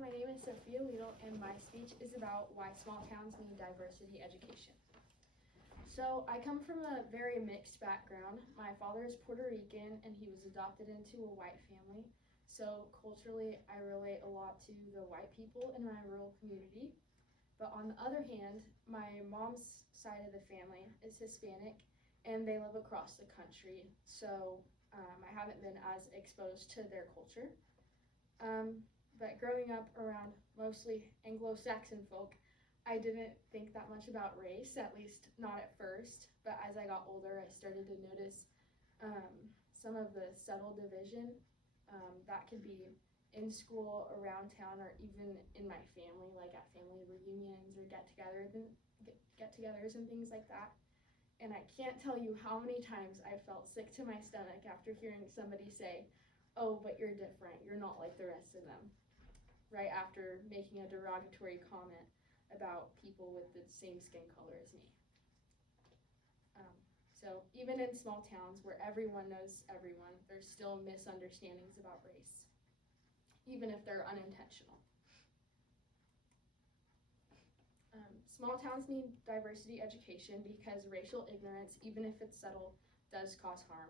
my name is Sophia Weedle, and my speech is about why small towns need diversity education. So I come from a very mixed background. My father is Puerto Rican, and he was adopted into a white family. So culturally, I relate a lot to the white people in my rural community. But on the other hand, my mom's side of the family is Hispanic, and they live across the country. So I haven't been as exposed to their culture. But growing up around mostly Anglo-Saxon folk, I didn't think that much about race, at least not at first. But as I got older, I started to notice some of the subtle division that could be in school, around town, or even in my family, like at family reunions or get-togethers and things like that. And I can't tell you how many times I felt sick to my stomach after hearing somebody say, "Oh, but you're different, you're not like the rest of them," right after making a derogatory comment about people with the same skin color as me. So even in small towns where everyone knows everyone, there's still misunderstandings about race, even if they're unintentional. Small towns need diversity education because racial ignorance, even if it's subtle, does cause harm.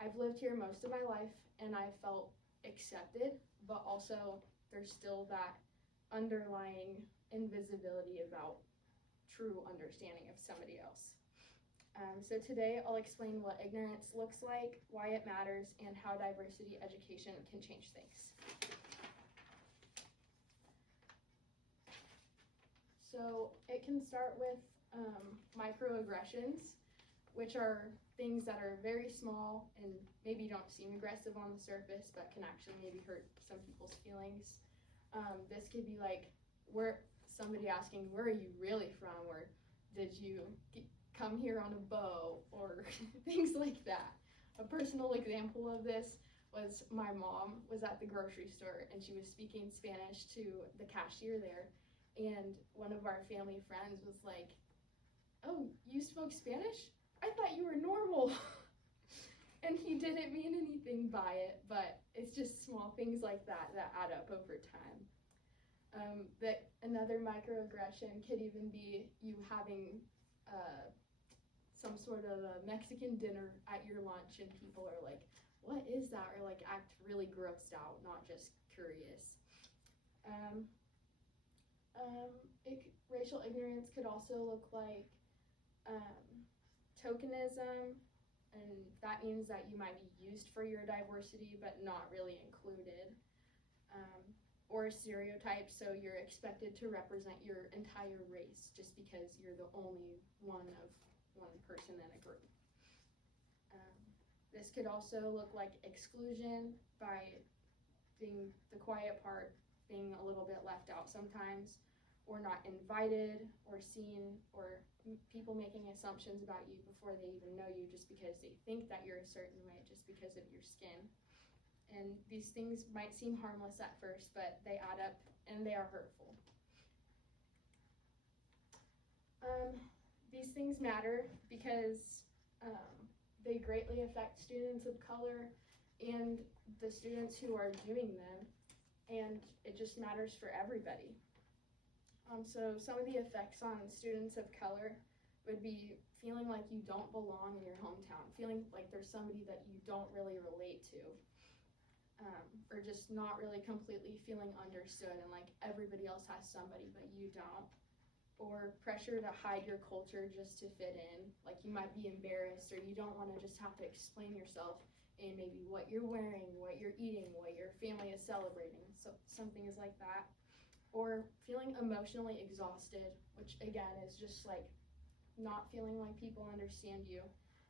I've lived here most of my life and I felt accepted, but also there's still that underlying invisibility about true understanding of somebody else. So today I'll explain what ignorance looks like, why it matters, and how diversity education can change things. So it can start with microaggressions, which are things that are very small and maybe don't seem aggressive on the surface, but can actually maybe hurt some people's feelings. This could be like somebody asking, "Where are you really from?" or "Did you come here on a boat?" or things like that. A personal example of this was my mom was at the grocery store and she was speaking Spanish to the cashier there, and one of our family friends was like, "Oh, you spoke Spanish? I thought you were normal." And he didn't mean anything by it, but it's just small things like that that add up over time. Another microaggression could even be you having some sort of a Mexican dinner at your lunch and people are like, "What is that?" or like act really grossed out, not just curious. Racial ignorance could also look like tokenism, and that means that you might be used for your diversity but not really included. Or stereotypes, so you're expected to represent your entire race just because you're the only one person in a group. This could also look like exclusion by being the quiet part, being a little bit left out sometimes, or not invited or seen, or people making assumptions about you before they even know you just because they think that you're a certain way just because of your skin. And these things might seem harmless at first, but they add up and they are hurtful. These things matter because they greatly affect students of color and the students who are doing them, and it just matters for everybody. So some of the effects on students of color would be feeling like you don't belong in your hometown, feeling like there's somebody that you don't really relate to, or just not really completely feeling understood and like everybody else has somebody but you don't. Or pressure to hide your culture just to fit in, like you might be embarrassed or you don't want to just have to explain yourself in maybe what you're wearing, what you're eating, what your family is celebrating, so some things like that. Or feeling emotionally exhausted, which again is just like not feeling like people understand you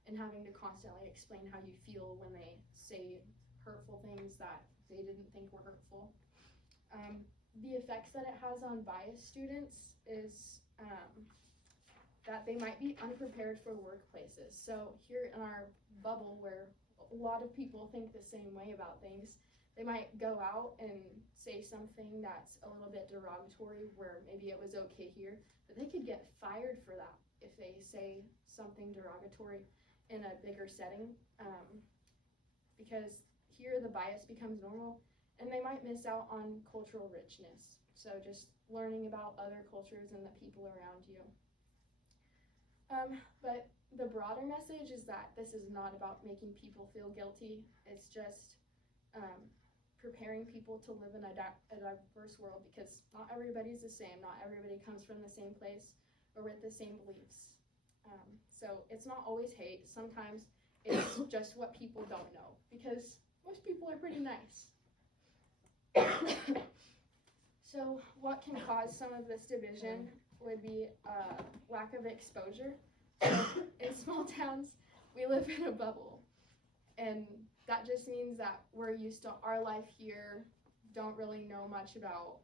and having to constantly explain how you feel when they say hurtful things that they didn't think were hurtful. The effects that it has on biased students is that they might be unprepared for workplaces. So here in our bubble where a lot of people think the same way about things, they might go out and say something that's a little bit derogatory where maybe it was okay here, but they could get fired for that if they say something derogatory in a bigger setting, because here the bias becomes normal and they might miss out on cultural richness. So just learning about other cultures and the people around you. But the broader message is that this is not about making people feel guilty. It's just preparing people to live in a diverse world, because not everybody's the same. Not everybody comes from the same place or with the same beliefs. So it's not always hate. Sometimes it's just what people don't know, because most people are pretty nice. So what can cause some of this division would be lack of exposure. So in small towns, we live in a bubble, and that just means that we're used to our life here, don't really know much about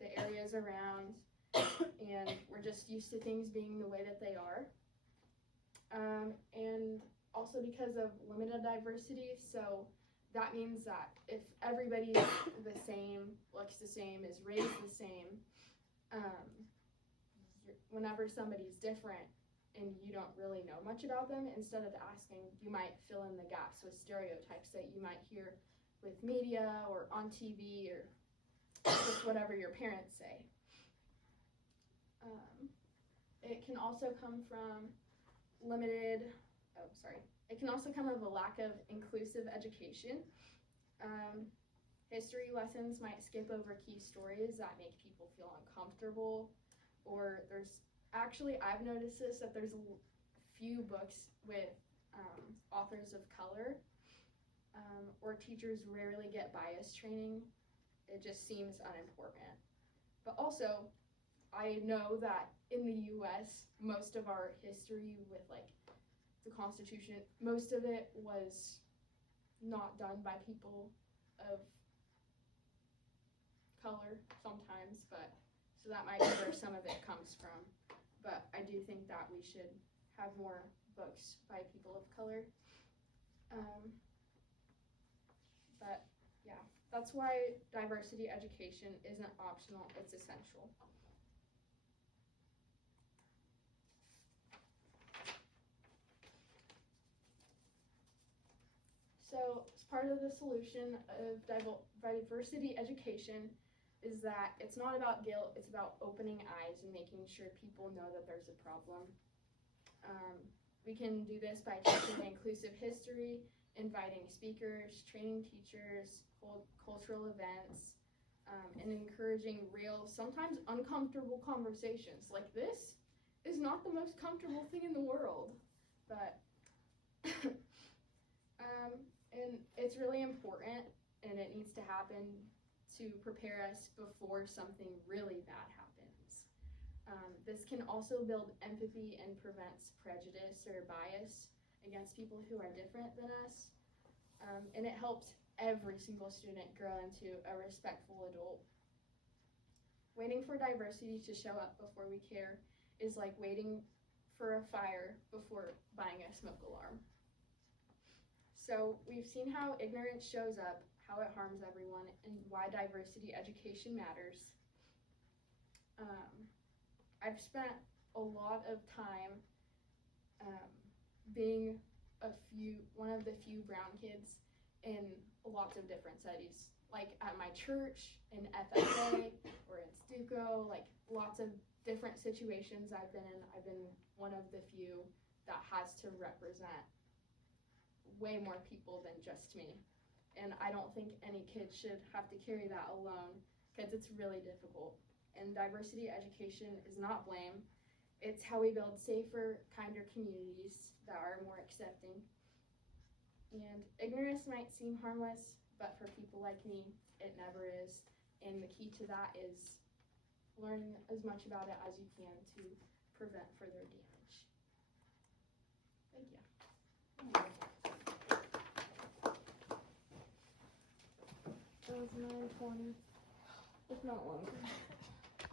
the areas around, and we're just used to things being the way that they are. And also because of limited diversity, so that means that if everybody's the same, looks the same, is raised the same, whenever somebody's different and you don't really know much about them, instead of asking, you might fill in the gaps with stereotypes that you might hear with media or on TV or just whatever your parents say. It can also come from it can also come of a lack of inclusive education. History lessons might skip over key stories that make people feel uncomfortable, or I've noticed this, that there's a few books with authors of color, or teachers rarely get bias training. It just seems unimportant. But also, I know that in the US, most of our history with like the Constitution, most of it was not done by people of color sometimes, but so that might be where some of it comes from. But I do think that we should have more books by people of color. But yeah, that's why diversity education isn't optional, it's essential. So as part of the solution of diversity education is that it's not about guilt, it's about opening eyes and making sure people know that there's a problem. We can do this by teaching inclusive history, inviting speakers, training teachers, cultural events, and encouraging real, sometimes uncomfortable conversations. Like, this is not the most comfortable thing in the world, but and it's really important, and it needs to happen to prepare us before something really bad happens. This can also build empathy and prevents prejudice or bias against people who are different than us. And it helps every single student grow into a respectful adult. Waiting for diversity to show up before we care is like waiting for a fire before buying a smoke alarm. So we've seen how ignorance shows up, how it harms everyone, and why diversity education matters. I've spent a lot of time being one of the few brown kids in lots of different studies, like at my church, in FFA, or in Stuco, like lots of different situations I've been in. I've been one of the few that has to represent way more people than just me. And I don't think any kid should have to carry that alone, because it's really difficult. And diversity education is not blame. It's how we build safer, kinder communities that are more accepting. And ignorance might seem harmless, but for people like me, it never is. And the key to that is learning as much about it as you can to prevent further damage. Thank you. That was 9:20, if not longer.